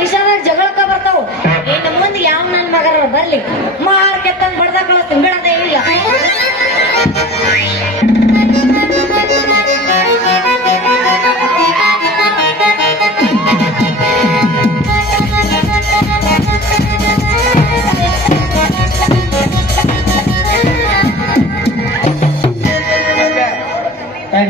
ನಿಶಾದ ಜಗಳಕ್ಕ ಬರ್ತಾವ. ಇನ್ನು ಮುಂದೆ ಯಾವ ನನ್ನ ಮಗರ ಬರ್ಲಿ. ಮಾರ್ ಕೆತ್ತಂಗ್ ಬಡ್ದ ಕಳಿಸ್ತೀನಿ ಬಿಡೋದೇ ಇಲ್ಲ.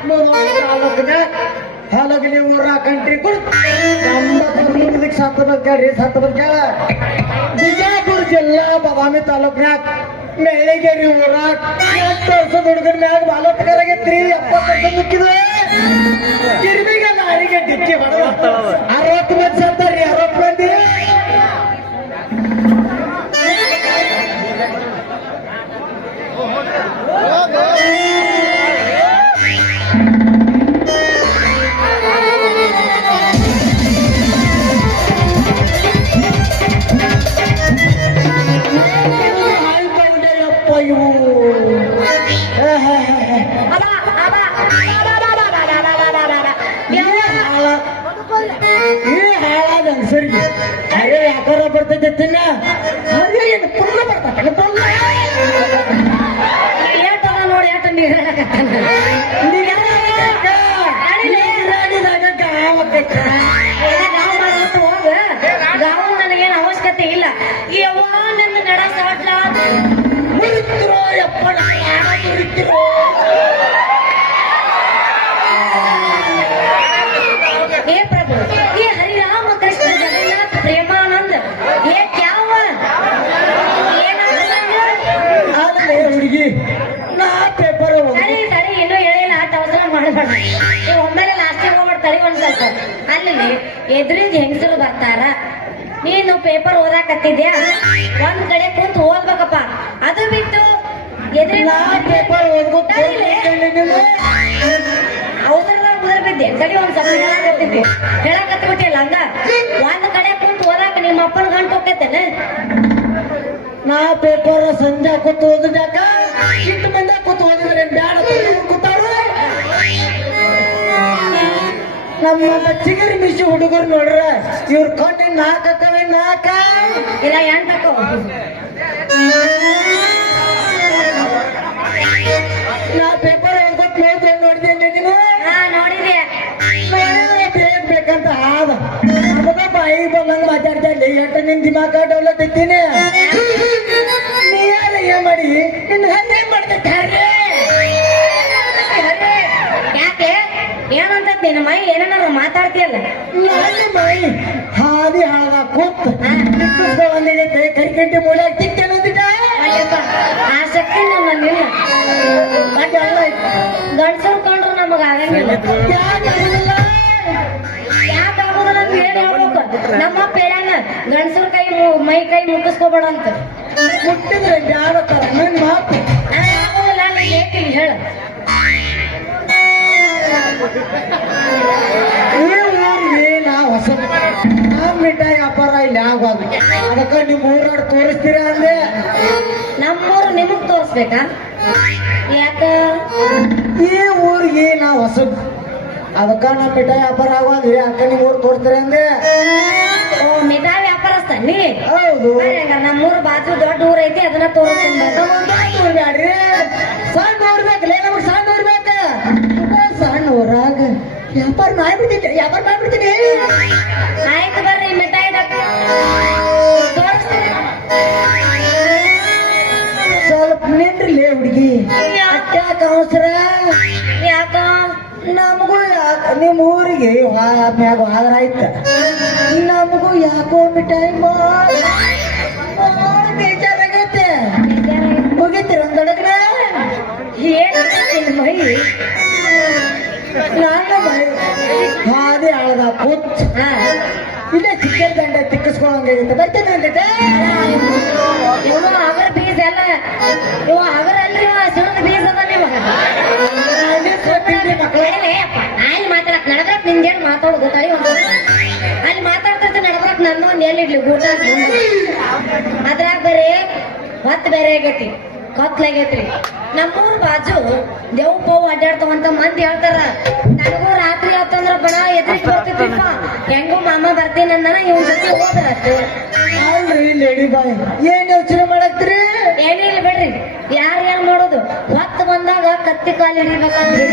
ತಾಲೂಕಿನ ಹಲಗಲಿ ಊರ ಕಂಟ್ರಿ ಸತ್ತ ಕೇಳ್ರಿ ಸತ್ತ ಕೇಳ. ಬಿಜಾಪುರ ಜಿಲ್ಲಾ ಬದಾಮಿ ತಾಲೂಕಿನಾಗ ಮೇಳಿಗೇರಿ ಊರಾಗ ಎಂಟು ವರ್ಷದ ಹುಡುಗನ ಮ್ಯಾಗ ಬಾಲಕರಾಗೈತ್ರಿ ಎಪ್ಪತ್ತು ವರ್ಷ ಮುಕ್ಕಿದ್ವಿ ಕಿರ್ಮಿಗೆ ಡಿಕ್ಕಿ ಹೊಡೆದ. ಅರವತ್ತು ಮಂದಿ ಸತ್ತಾರ್ರಿ ಅರವತ್ತು ಮಂದಿ. ಕಾಲ ಬರ್ತೈತೆ ತಿನ್ನ ಪುಲ್ಲ ಬರ್ತೈತೆ ಪುಲ್ಲ ನೋಡಿ ಏಟ ಎದುರಿದ ಹೆಂಗಸರು ಬರ್ತಾರ? ನೀನು ಪೇಪರ್ ಓದಾಕತ್ತಿದ್ಯಾ? ಒಂದ್ ಕಡೆ ಕೂತು ಓದ್ಬೇಕಪ್ಪ. ಅದು ಬಿಟ್ಟು ಪೇಪರ್ ಅವಸರದಾಗ ಮುದ್ರ ಬಿದ್ದೆ ತಡಿ ಒಂದ್ ಸ್ವಲ್ಪ ಹೇಳಕತ್ತಿದ್ದೆ. ಹೇಳಕತ್ಬಿಟ್ಟಿಲ್ಲ ಹಂಗ ಒಂದ್ ಕಡೆ ಕುಂತ ಓದಾಕ ನಿಮ್ಮ ಅಪ್ಪನ ಗಂಟು ಹೋಗ್ತೈತೇನ? ನಾ ಪೇಪರ್ ಸಂಜೆ ಕೂತು ಓದಿದ್ಯಾಕ? ಇಟ್ಟು ಮಂದಿ ಕೂತು ನಮ್ಮ ಚಿಗರಿ ಮಿಶಿ ಹುಡುಗರು ನೋಡ್ರ ಇವ್ರ ಕಣ್ಣಿ ನಾಲ್ಕು ಅಕ್ಕವೆ ನಾಲ್ಕ ಇಲ್ಲ ಎಂಟಕ್ಕೋ ನಾ ಪೇಪರ್ ಹೇಳ್ಕೊಟ್ ನೋಡ್ದೆ ನೋಡಿದೆ ನೀನು? ನೋಡಿದ್ರೆ ಬೇಕಂತ ಆದ ನಮಗ ಬಾಯಿ ಬಂದಂಗ ಮಾತಾಡ್ತಾ ಇಲ್ಲ ಎಂಟ ನಿನ್ ದಿಮಾಕ ಡೆವಲಪ್ ಇದ್ದೀನಿ ನೀ ಯಾರ ಏನ್ ಮಾಡಿ? ನಿನ್ನ ಹಂಗೆ ಏನ್ ಮಾಡ್ತೈತೆ ಯಾಕೆ? ಏನಂತ ಗೊತ್ತೇನ ಮೈ ಏನಾರ ಮಾತಾಡ್ತಿಯಲ್ಲ? ನನ್ನ ಮೈ ಹಾದಿ ಹಾಳದ ಕೂತ್ ಬಂದಿದೆ ಕೈ ಕಂಟಿ ಮೂಲೆ ಟಿಕ್ಕೇನ ಆ ಶಕ್ತಿ ನಮ್ಮಲ್ಲಿಲ್ಲ ಗಂಡಸರು ಕಂಡ್ರು ನಮಗ ಆಗಂಗಿಲ್ಲ. ಯಾ ಅಂತ ಹೇಳಿ ಹೇಳ್ಬೇಕು. ನಮ್ಮ ಪೇಳ್ಯಾನ ಗಂಡಸರ ಕೈ ಮೈ ಕೈ ಮುಟ್ಟಿಸ್ಕೋಬೇಡ ಅಂತ. ಮುಟ್ಟಿದ್ರೆ ಯಾರ ನಿನ್ ಮಾತು. ಹೇಳ. ಊರಿಗೆ ನಾ ಹೊಸ ನಾ ಮಿಠಾಯಿ ವ್ಯಾಪಾರ ಇಲ್ಲಿ ಆಗೋದು. ಅದಕ್ಕ ನಿಮ್ ಊರಾಡ್ ತೋರಿಸ್ತೀರ ಅಂದೆ? ನಮ್ಮೂರು ನಿಮಗ್ ತೋರಿಸ್ಬೇಕಾ? ಯಾಕ? ಈ ಊರಿಗೆ ನಾ ಹೊಸ ಅದಕ್ಕ ನಾ ಮಿಠಾಯಿ ವ್ಯಾಪಾರ ಆಗೋದು ಅಕ್ಕ ನೀವು ಊರು ತೋರಿಸ್ತೀರ ಅಂದೆ? ಓ ಮಿಠಾಯಿ ವ್ಯಾಪಾರಸ್ಥ ನೀ? ಹೌದು. ಹಂಗಾರ ನಮ್ಮೂರು ಬಾಜು ದೊಡ್ಡ ಊರ್ ಐತಿ ಅದನ್ನ ತೋರಿಸ್ತೀನಿ ನಿಮ್ಮ ಊರಿಗೆ ಮ್ಯಾಗ ಹಾದ್ರ ಆಯ್ತ ನಮಗೂ ಯಾಕೋ ಮಿಠಾಯಿ ಬೇಜಾರಾಗೈತೆ ಮುಗಿತೀರ ಒಂದೊಡಗ್ರ ಏನು ಮೈ. ನಾನು ಮೈ. ಹಾದಿ ಆಳದ ಪುಚ್ಚ ಇಲ್ಲೇ ಚಿಕ್ಕ ಗಂಡ ತಿಕ್ಕಿಸ್ಕೊಳಂಗೈತೆ ಬರ್ತೇನೆ ಎಲ್ಲಿಡ್ಲಿ ಊಟ ಅದ್ರಾಗ ಬೇರೆ ಹೊತ್ತು ಬೇರೆ ಆಗೈತಿ ಕತ್ಲಾಗೈತ್ರಿ ನಮ್ಮೂರ್ ಬಾಜು ದೇವ್ ಪೋವ್ ಅಡ್ಡಾಡ್ತಾವಂತ ಮಂದಿ ಹೇಳ್ತಾರ ನನಗೂ ರಾತ್ರಿ ಆತಂದ್ರ ಬಣ ಎದ್ರಿಗ್ ಬರ್ತಿದ್ರಿಪ್ಪ. ಹೆಂಗೋ ಮಾಮ ಬರ್ತೀನಿ ಅಂದನ ಇವ್ ಜೊತೆ ಹೋದ್ರಿ ಅಲ್ರಿ ಲೇಡಿ ಬಾಯ್ ಏನ್ ಯೋಚನೆ ಮಾಡತ್ರಿ ಏನಿಲ್ಲ ಬಿಡ್ರಿ ಯಾರ ಏನ್ ಮಾಡೋದು? ಹೊತ್ತು ಬಂದಾಗ ಕತ್ತಿ ಕಾಲು ಹಿಡಿಬೇಕಾದ್ರೆ.